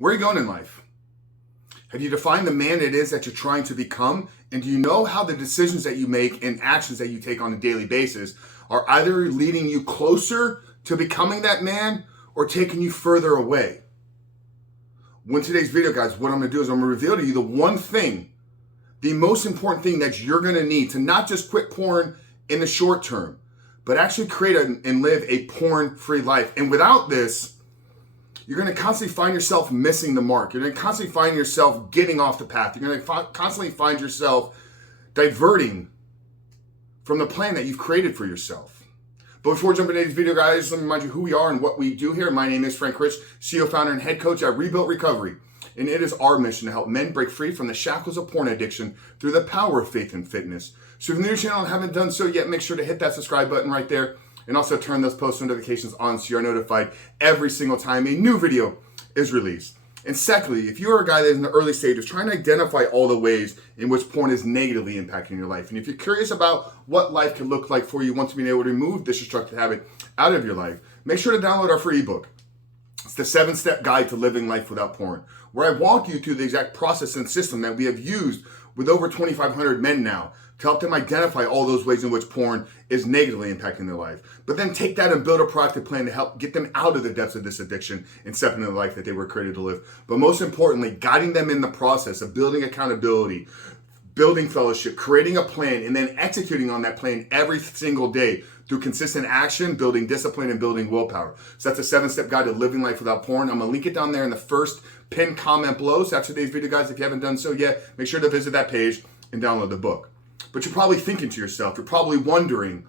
Where are you going in life? Have you defined the man it is that you're trying to become? And do you know how the decisions that you make and actions that you take on a daily basis are either leading you closer to becoming that man or taking you further away? In today's video, guys, what I'm going to do is I'm going to reveal to you the one thing, the most important thing that you're going to need to not just quit porn in the short term, but actually create and live a porn-free life. And without this, you're going to constantly find yourself missing the mark. You're going to constantly find yourself getting off the path. You're going to constantly find yourself diverting from the plan that you've created for yourself. But before jumping into this video, guys, let me remind you who we are and what we do here. My name is Frank Rich, CEO, founder, and head coach at Rebuilt Recovery. And it is our mission to help men break free from the shackles of porn addiction through the power of faith and fitness. So if you're new to the channel and haven't done so yet, make sure to hit that subscribe button right there. And also turn those post notifications on so you're notified every single time a new video is released. And secondly, if you're a guy that's in the early stages trying to identify all the ways in which porn is negatively impacting your life, and if you're curious about what life can look like for you once you've been able to remove this destructive habit out of your life, make sure to download our free ebook. It's the 7-step guide to living life without porn, where I walk you through the exact process and system that we have used with over 2,500 men now to help them identify all those ways in which porn is negatively impacting their life. But then take that and build a proactive plan to help get them out of the depths of this addiction and step into the life that they were created to live. But most importantly, guiding them in the process of building accountability, building fellowship, creating a plan, and then executing on that plan every single day through consistent action, building discipline, and building willpower. So that's a 7-step guide to living life without porn. I'm gonna link it down there in the first pinned comment below. So after today's video, guys, if you haven't done so yet, make sure to visit that page and download the book. But you're probably thinking to yourself, you're probably wondering,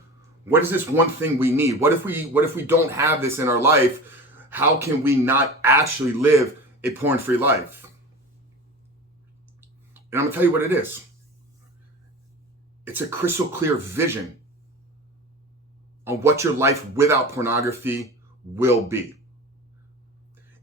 what is this one thing we need? What if we don't have this in our life? How can we not actually live a porn-free life? And I'm gonna tell you what it is. It's a crystal clear vision on what your life without pornography will be.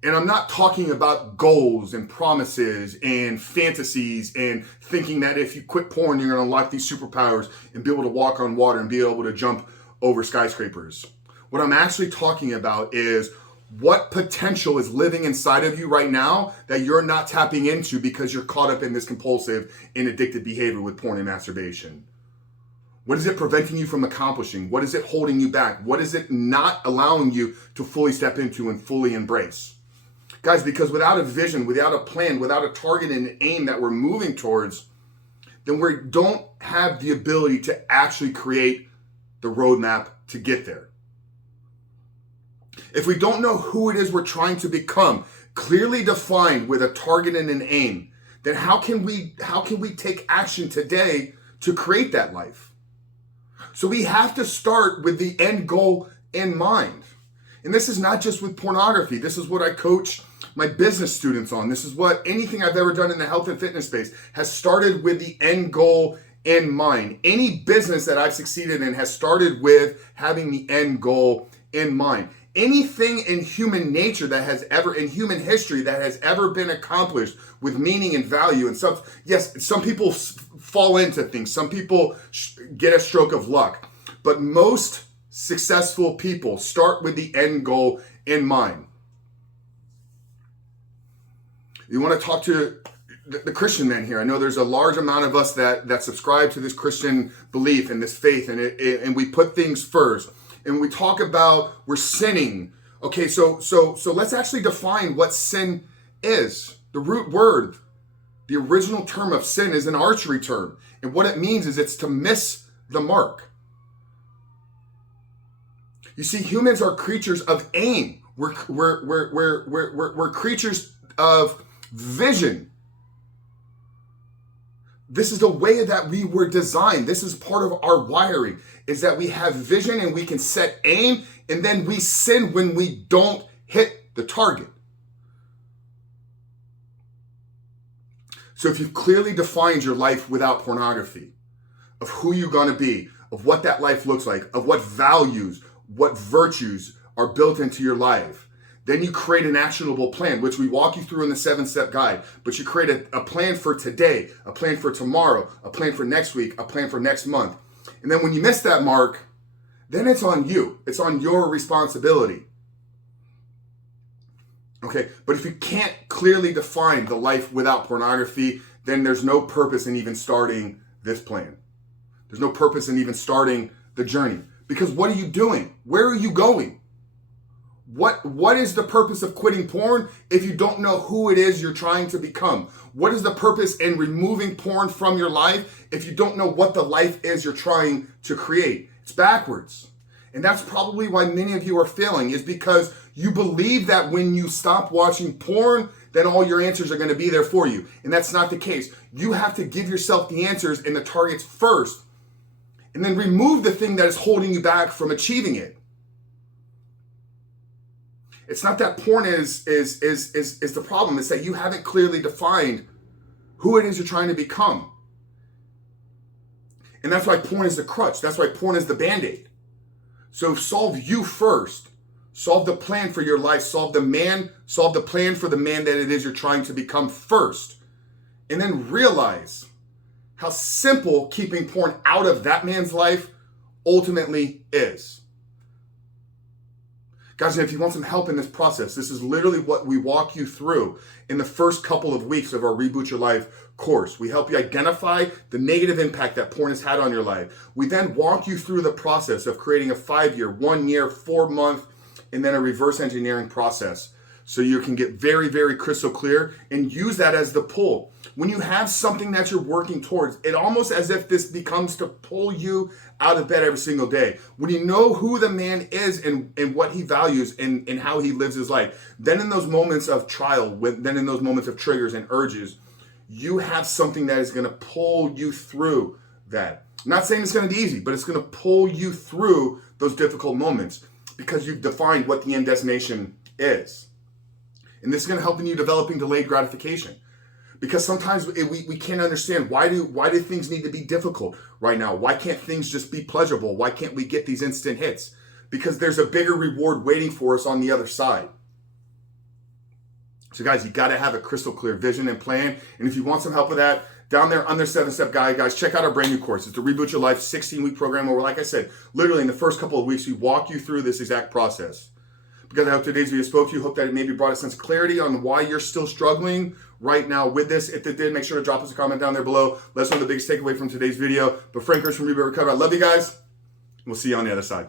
And I'm not talking about goals and promises and fantasies and thinking that if you quit porn, you're going to unlock these superpowers and be able to walk on water and be able to jump over skyscrapers. What I'm actually talking about is what potential is living inside of you right now that you're not tapping into because you're caught up in this compulsive and addicted behavior with porn and masturbation. What is it preventing you from accomplishing? What is it holding you back? What is it not allowing you to fully step into and fully embrace? Guys, because without a vision, without a plan, without a target and an aim that we're moving towards, then we don't have the ability to actually create the roadmap to get there. If we don't know who it is we're trying to become, clearly defined with a target and an aim, then how can we take action today to create that life? So we have to start with the end goal in mind. And this is not just with pornography. This is what I coach my business students on. This is what anything I've ever done in the health and fitness space has started with the end goal in mind. Any business that I've succeeded in has started with having the end goal in mind. Anything in human nature that has ever, in human history that has ever been accomplished with meaning and value and stuff. Yes, some people fall into things. Some people get a stroke of luck. But most successful people start with the end goal in mind. You want to talk to the Christian men here. I know there's a large amount of us that subscribe to this Christian belief and this faith, and we put things first. And we talk about we're sinning. Okay, so let's actually define what sin is. The root word, the original term of sin is an archery term. And what it means is it's to miss the mark. You see, humans are creatures of aim. We're creatures of vision. This is the way that we were designed. This is part of our wiring, is that we have vision and we can set aim, and then we sin when we don't hit the target. So if you've clearly defined your life without pornography, of who you're going to be, of what that life looks like, of what values, what virtues are built into your life, then you create an actionable plan, which we walk you through in the 7-step guide. But you create a plan for today, a plan for tomorrow, a plan for next week, a plan for next month. And then when you miss that mark, then it's on you. It's on your responsibility. Okay, but if you can't clearly define the life without pornography, then there's no purpose in even starting this plan. There's no purpose in even starting the journey. Because what are you doing? Where are you going? What is the purpose of quitting porn if you don't know who it is you're trying to become? What is the purpose in removing porn from your life if you don't know what the life is you're trying to create? It's backwards. And that's probably why many of you are failing, is because you believe that when you stop watching porn, then all your answers are going to be there for you. And that's not the case. You have to give yourself the answers and the targets first, and then remove the thing that is holding you back from achieving it. It's not that porn is the problem. It's that you haven't clearly defined who it is you're trying to become. And that's why porn is the crutch. That's why porn is the Band-Aid. So solve you first. Solve the plan for your life. Solve the plan for the man that it is you're trying to become first. And then realize how simple keeping porn out of that man's life ultimately is. Guys, and if you want some help in this process, this is literally what we walk you through in the first couple of weeks of our Reboot Your Life course. We help you identify the negative impact that porn has had on your life. We then walk you through the process of creating a 5-year, 1 year, 4-month, and then a reverse engineering process, so you can get very, very crystal clear and use that as the pull. When you have something that you're working towards, it almost as if this becomes to pull you out of bed every single day. When you know who the man is and what he values and how he lives his life, then in those moments of trial, then in those moments of triggers and urges, you have something that is going to pull you through that. I'm not saying it's going to be easy, but it's going to pull you through those difficult moments because you've defined what the end destination is. And this is going to help in you developing delayed gratification. Because sometimes we can't understand why do things need to be difficult right now? Why can't things just be pleasurable? Why can't we get these instant hits? Because there's a bigger reward waiting for us on the other side. So guys, you got to have a crystal clear vision and plan. And if you want some help with that, down there under 7-Step Guide, guys, check out our brand new course. It's the Reboot Your Life 16-week program where, like I said, literally in the first couple of weeks, we walk you through this exact process. Because I hope today's video spoke to you. Hope that it maybe brought a sense of clarity on why you're still struggling right now with this. If it did, make sure to drop us a comment down there below. Let us know the biggest takeaway from today's video. But Frank Chris from Reboot Recover. I love you guys. We'll see you on the other side.